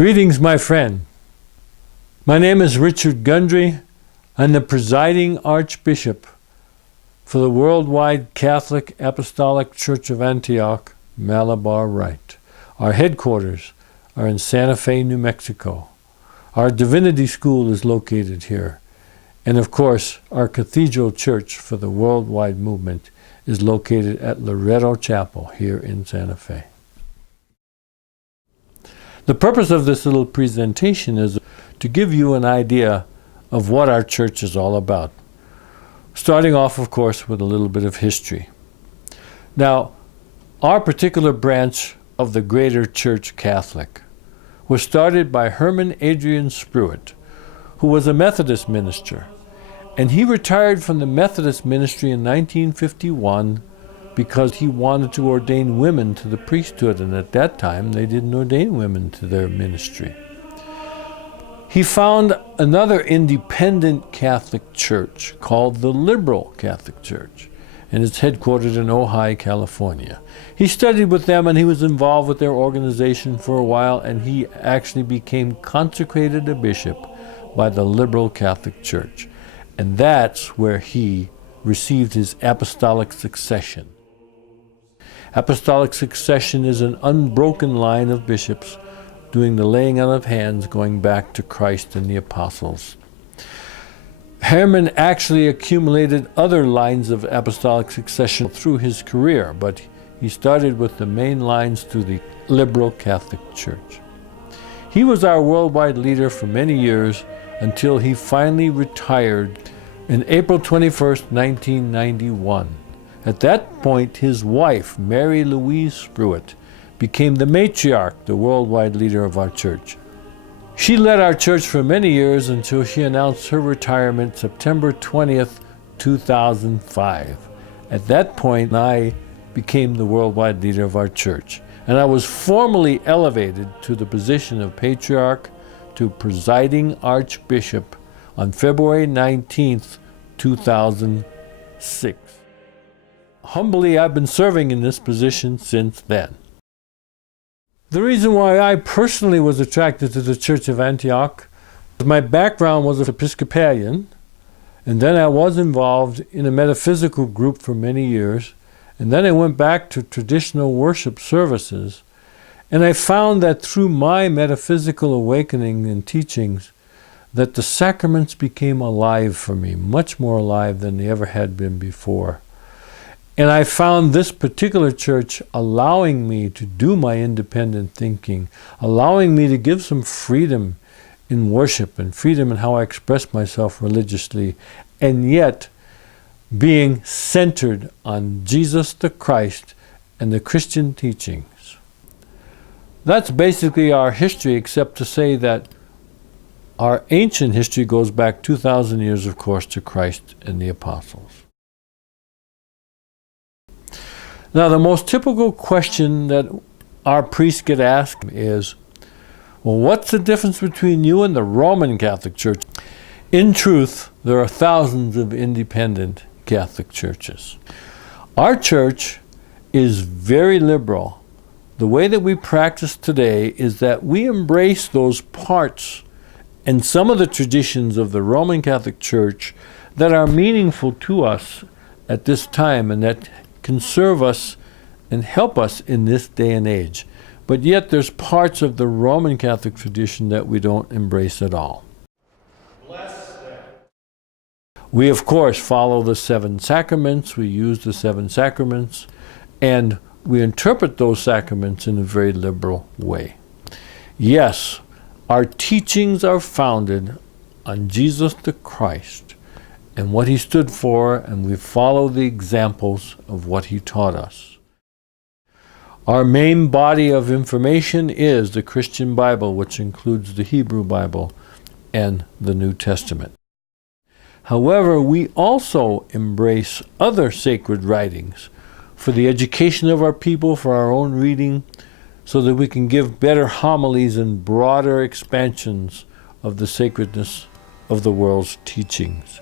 Greetings, my friend. My name is Richard Gundrey. I'm the presiding Archbishop for the Worldwide Catholic Apostolic Church of Antioch, Malabar Rite. Our headquarters are in Santa Fe, New Mexico. Our divinity school is located here. And of course, our cathedral church for the worldwide movement is located at Loretto Chapel here in Santa Fe. The purpose of this little presentation is to give you an idea of what our church is all about. Starting off, of course, with a little bit of history. Now, our particular branch of the Greater Church Catholic was started by Herman Adrian Spruitt, who was a Methodist minister. And he retired from the Methodist ministry in 1951 because he wanted to ordain women to the priesthood, and at that time they didn't ordain women to their ministry. He found another independent Catholic church called the Liberal Catholic Church, and it's headquartered in Ojai, California. He studied with them and he was involved with their organization for a while, and he actually became consecrated a bishop by the Liberal Catholic Church. And that's where he received his apostolic succession. Apostolic succession is an unbroken line of bishops doing the laying on of hands going back to Christ and the apostles. Herman actually accumulated other lines of apostolic succession through his career, but he started with the main lines through the Liberal Catholic Church. He was our worldwide leader for many years until he finally retired in April 21st, 1991. At that point, his wife, Mary Louise Spruitt, became the matriarch, the worldwide leader of our church. She led our church for many years until she announced her retirement September 20th, 2005. At that point, I became the worldwide leader of our church, and I was formally elevated to the position of patriarch to presiding archbishop on February 19th, 2006. Humbly, I've been serving in this position since then. The reason why I personally was attracted to the Church of Antioch, my background was Episcopalian, and then I was involved in a metaphysical group for many years, and then I went back to traditional worship services, and I found that through my metaphysical awakening and teachings, that the sacraments became alive for me, much more alive than they ever had been before. And I found this particular church allowing me to do my independent thinking, allowing me to give some freedom in worship and freedom in how I express myself religiously, and yet being centered on Jesus the Christ and the Christian teachings. That's basically our history, except to say that our ancient history goes back 2,000 years, of course, to Christ and the apostles. Now, the most typical question that our priests get asked is, well, what's the difference between you and the Roman Catholic Church? In truth, there are thousands of independent Catholic churches. Our church is very liberal. The way that we practice today is that we embrace those parts and some of the traditions of the Roman Catholic Church that are meaningful to us at this time and that can serve us and help us in this day and age. But yet there's parts of the Roman Catholic tradition that we don't embrace at all. Bless them. We, of course, follow the 7 sacraments. We use the 7 sacraments, and we interpret those sacraments in a very liberal way. Yes, our teachings are founded on Jesus the Christ and what he stood for, and we follow the examples of what he taught us. Our main body of information is the Christian Bible, which includes the Hebrew Bible and the New Testament. However, we also embrace other sacred writings for the education of our people, for our own reading, so that we can give better homilies and broader expansions of the sacredness of the world's teachings.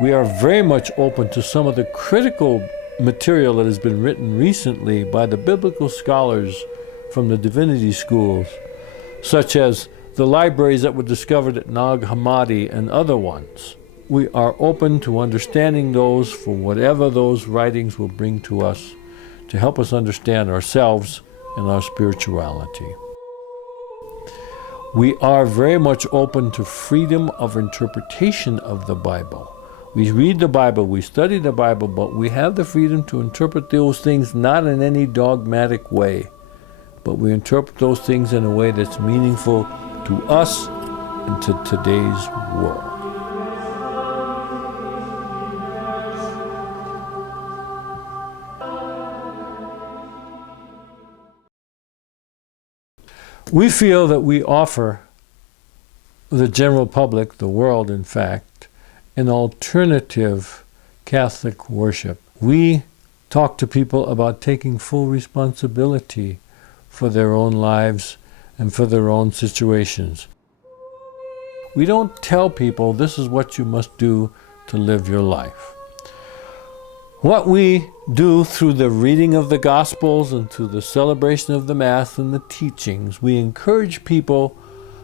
We are very much open to some of the critical material that has been written recently by the biblical scholars from the divinity schools, such as the libraries that were discovered at Nag Hammadi and other ones. We are open to understanding those for whatever those writings will bring to us to help us understand ourselves and our spirituality. We are very much open to freedom of interpretation of the Bible. We read the Bible, we study the Bible, but we have the freedom to interpret those things not in any dogmatic way, but we interpret those things in a way that's meaningful to us and to today's world. We feel that we offer the general public, the world in fact, an alternative Catholic worship. We talk to people about taking full responsibility for their own lives and for their own situations. We don't tell people this is what you must do to live your life. What we do through the reading of the Gospels and through the celebration of the Mass and the teachings, we encourage people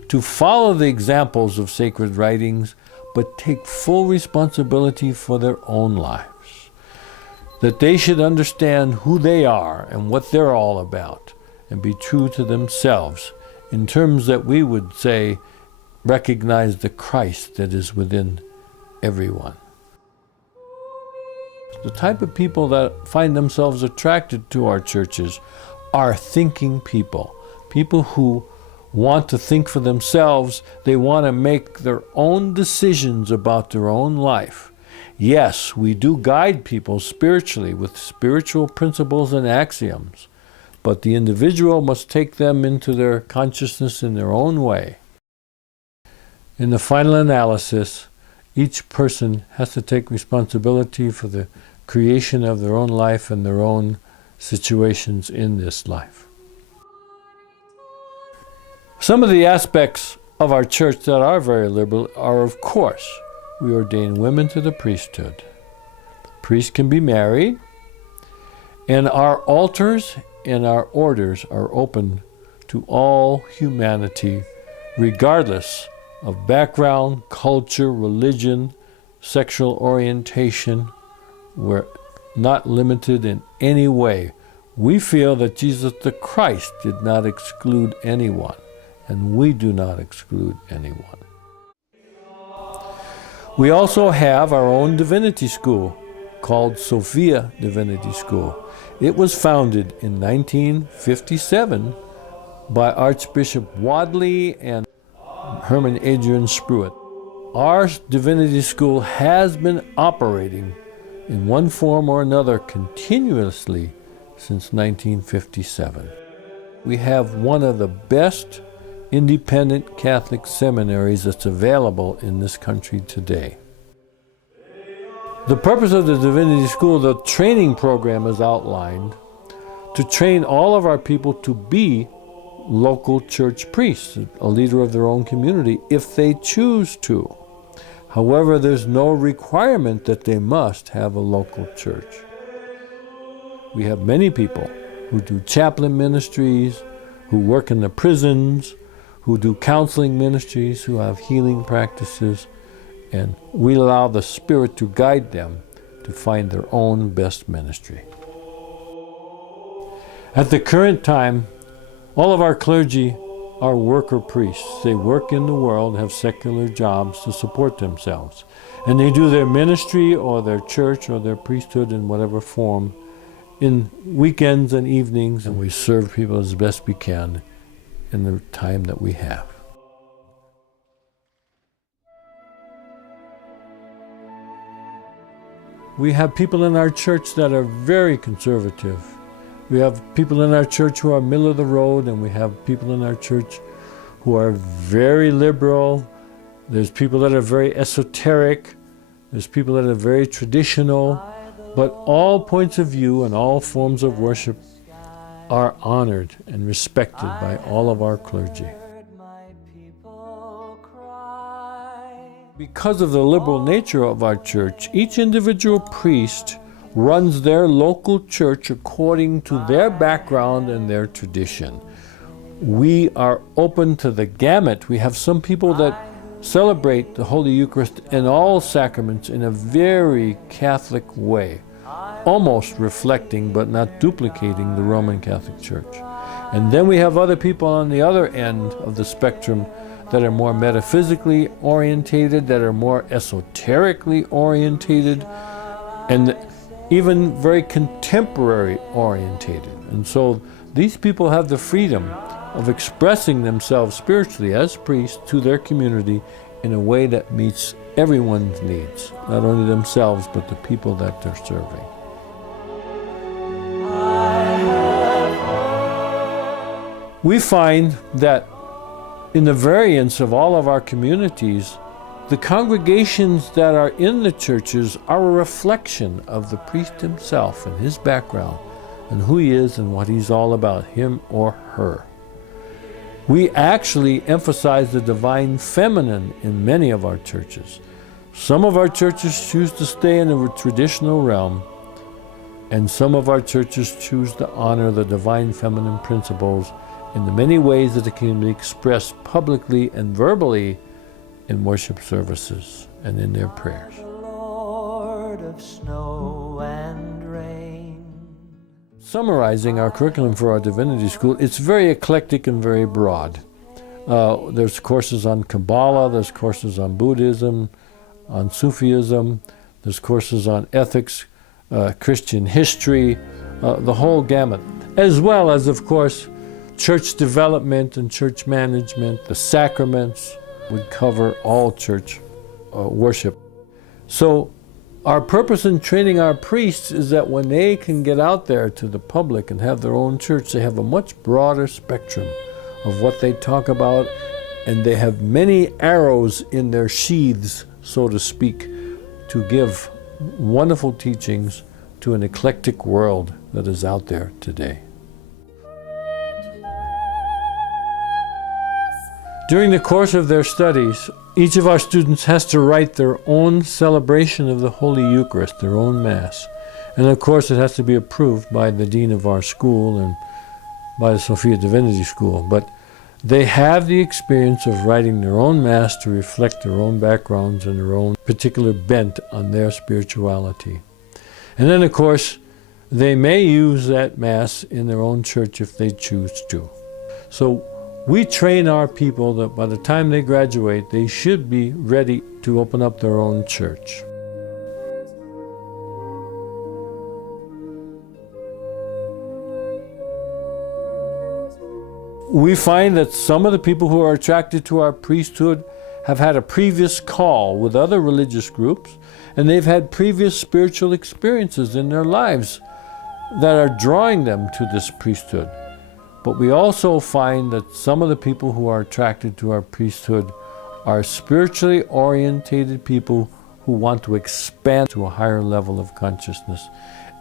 to follow the examples of sacred writings, but take full responsibility for their own lives. That they should understand who they are and what they're all about, and be true to themselves in terms that we would say recognize the Christ that is within everyone. The type of people that find themselves attracted to our churches are thinking people, people who want to think for themselves. They want to make their own decisions about their own life. Yes, we do guide people spiritually with spiritual principles and axioms, but the individual must take them into their consciousness in their own way. In the final analysis, each person has to take responsibility for the creation of their own life and their own situations in this life. Some of the aspects of our church that are very liberal are, of course, we ordain women to the priesthood. Priests can be married, and our altars and our orders are open to all humanity, regardless of background, culture, religion, sexual orientation. We're not limited in any way. We feel that Jesus the Christ did not exclude anyone, and we do not exclude anyone. We also have our own divinity school called Sophia Divinity School. It was founded in 1957 by Archbishop Wadley and Herman Adrian Spruitt. Our divinity school has been operating in one form or another continuously since 1957. We have one of the best independent Catholic seminaries that's available in this country today. The purpose of the Divinity School, the training program is outlined to train all of our people to be local church priests, a leader of their own community, if they choose to. However, there's no requirement that they must have a local church. We have many people who do chaplain ministries, who work in the prisons, who do counseling ministries, who have healing practices, and we allow the Spirit to guide them to find their own best ministry. At the current time, all of our clergy are worker priests. They work in the world, have secular jobs to support themselves. And they do their ministry or their church or their priesthood in whatever form in weekends and evenings, and we serve people as best we can in the time that we have. We have people in our church that are very conservative. We have people in our church who are middle of the road, and we have people in our church who are very liberal. There's people that are very esoteric. There's people that are very traditional. But all points of view and all forms of worship are honored and respected by all of our clergy. Because of the liberal nature of our church, each individual priest runs their local church according to their background and their tradition. We are open to the gamut. We have some people that celebrate the Holy Eucharist and all sacraments in a very Catholic way, almost reflecting but not duplicating the Roman Catholic Church. And then we have other people on the other end of the spectrum that are more metaphysically orientated, that are more esoterically orientated, and even very contemporary orientated. And so these people have the freedom of expressing themselves spiritually as priests to their community in a way that meets everyone's needs, not only themselves, but the people that they're serving. We find that in the variance of all of our communities, the congregations that are in the churches are a reflection of the priest himself and his background and who he is and what he's all about, him or her. We actually emphasize the divine feminine in many of our churches. Some of our churches choose to stay in a traditional realm, and some of our churches choose to honor the divine feminine principles in the many ways that it can be expressed publicly and verbally in worship services and in their prayers. Lord of snow and rain. Summarizing our curriculum for our divinity school, it's very eclectic and very broad. There's courses on Kabbalah, there's courses on Buddhism, on Sufism, there's courses on ethics, Christian history, the whole gamut, as well as, of course, church development and church management. The sacraments would cover all church worship. So our purpose in training our priests is that when they can get out there to the public and have their own church, they have a much broader spectrum of what they talk about, and they have many arrows in their sheaths, so to speak, to give wonderful teachings to an eclectic world that is out there today. During the course of their studies, each of our students has to write their own celebration of the Holy Eucharist, their own Mass. And of course it has to be approved by the dean of our school and by the Sophia Divinity School. But they have the experience of writing their own Mass to reflect their own backgrounds and their own particular bent on their spirituality. And then of course, they may use that Mass in their own church if they choose to. So we train our people that by the time they graduate, they should be ready to open up their own church. We find that some of the people who are attracted to our priesthood have had a previous call with other religious groups, and they've had previous spiritual experiences in their lives that are drawing them to this priesthood. But we also find that some of the people who are attracted to our priesthood are spiritually orientated people who want to expand to a higher level of consciousness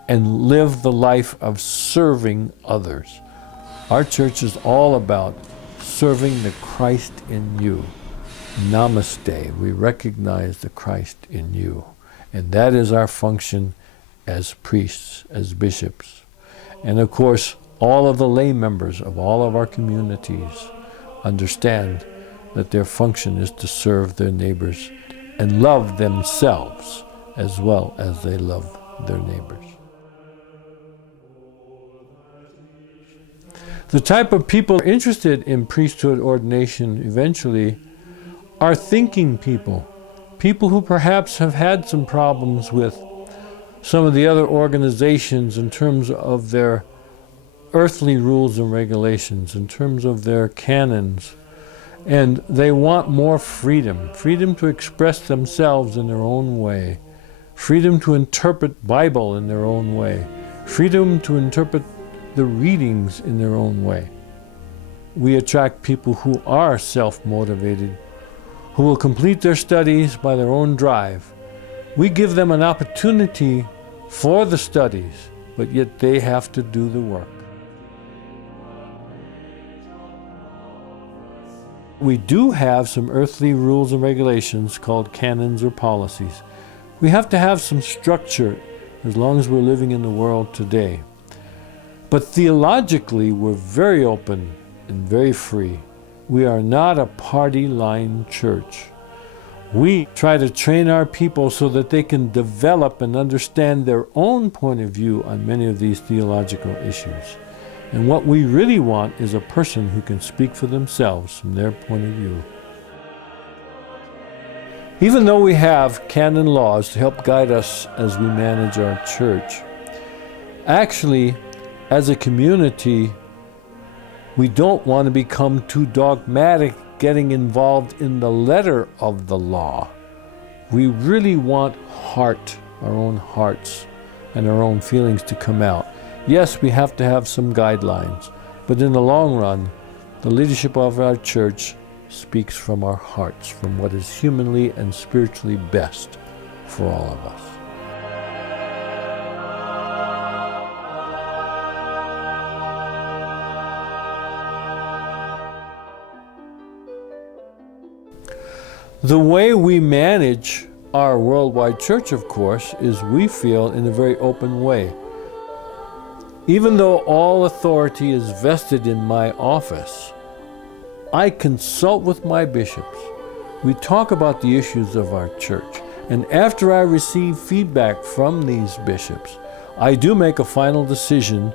and live the life of serving others. Our church is all about serving the Christ in you. Namaste. We recognize the Christ in you. And that is our function as priests, as bishops. And of course, all of the lay members of all of our communities understand that their function is to serve their neighbors and love themselves as well as they love their neighbors. The type of people interested in priesthood ordination eventually are thinking people, people who perhaps have had some problems with some of the other organizations in terms of their earthly rules and regulations, in terms of their canons, and they want more freedom, freedom to express themselves in their own way, freedom to interpret Bible in their own way, freedom to interpret the readings in their own way. We attract people who are self-motivated, who will complete their studies by their own drive. We give them an opportunity for the studies, but yet they have to do the work. We do have some earthly rules and regulations called canons or policies. We have to have some structure as long as we're living in the world today. But theologically, we're very open and very free. We are not a party line church. We try to train our people so that they can develop and understand their own point of view on many of these theological issues. And what we really want is a person who can speak for themselves from their point of view. Even though we have canon laws to help guide us as we manage our church, actually, as a community, we don't want to become too dogmatic, getting involved in the letter of the law. We really want our own hearts and our own feelings to come out. Yes, we have to have some guidelines, but in the long run, the leadership of our church speaks from our hearts, from what is humanly and spiritually best for all of us. The way we manage our worldwide church, of course, is we feel in a very open way. Even though all authority is vested in my office, I consult with my bishops. We talk about the issues of our church, and after I receive feedback from these bishops, I do make a final decision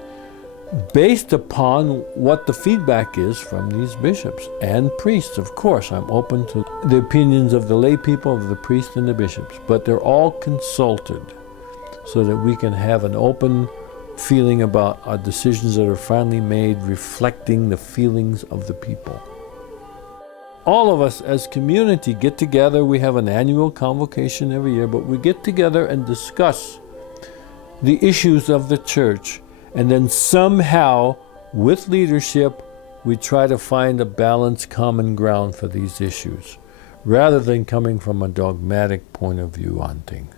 based upon what the feedback is from these bishops and priests. Of course, I'm open to the opinions of the lay people, of the priests and the bishops, but they're all consulted so that we can have an open feeling about our decisions that are finally made, reflecting the feelings of the people. All of us as community get together. We have an annual convocation every year, but we get together and discuss the issues of the church. And then somehow, with leadership, we try to find a balanced common ground for these issues, rather than coming from a dogmatic point of view on things.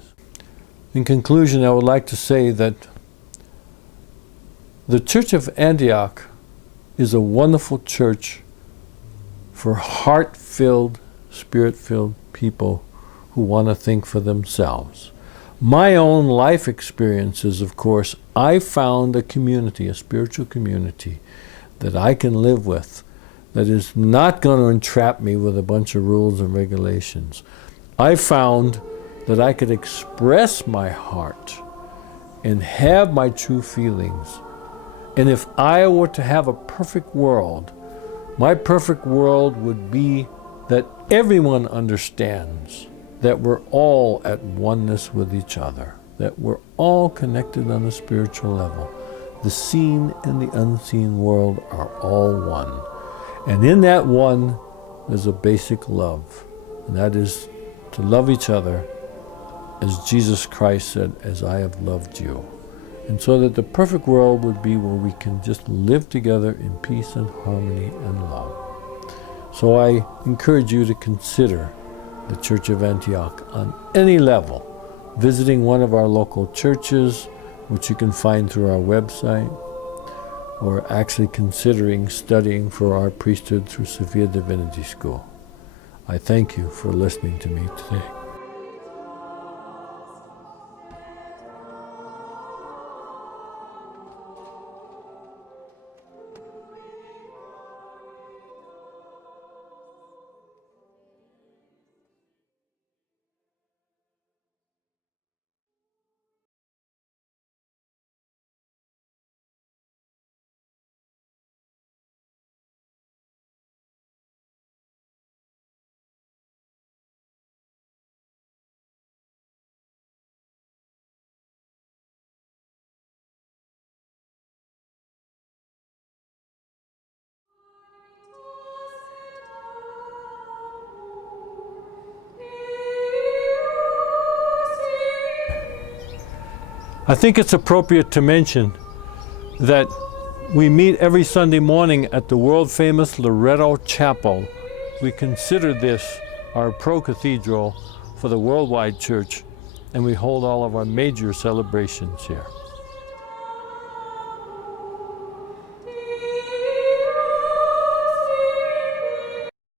In conclusion, I would like to say that the Church of Antioch is a wonderful church for heart-filled, spirit-filled people who want to think for themselves. My own life experiences, of course, I found a community, a spiritual community, that I can live with, that is not going to entrap me with a bunch of rules and regulations. I found that I could express my heart and have my true feelings. And if I were to have a perfect world, my perfect world would be that everyone understands that we're all at oneness with each other, that we're all connected on a spiritual level. The seen and the unseen world are all one. And in that one, there's a basic love, and that is to love each other as Jesus Christ said, "As I have loved you." And so that the perfect world would be where we can just live together in peace and harmony and love. So I encourage you to consider the Church of Antioch on any level, visiting one of our local churches, which you can find through our website, or actually considering studying for our priesthood through Sophia Divinity School. I thank you for listening to me today. I think it's appropriate to mention that we meet every Sunday morning at the world-famous Loretto Chapel. We consider this our pro-cathedral for the worldwide church, and we hold all of our major celebrations here.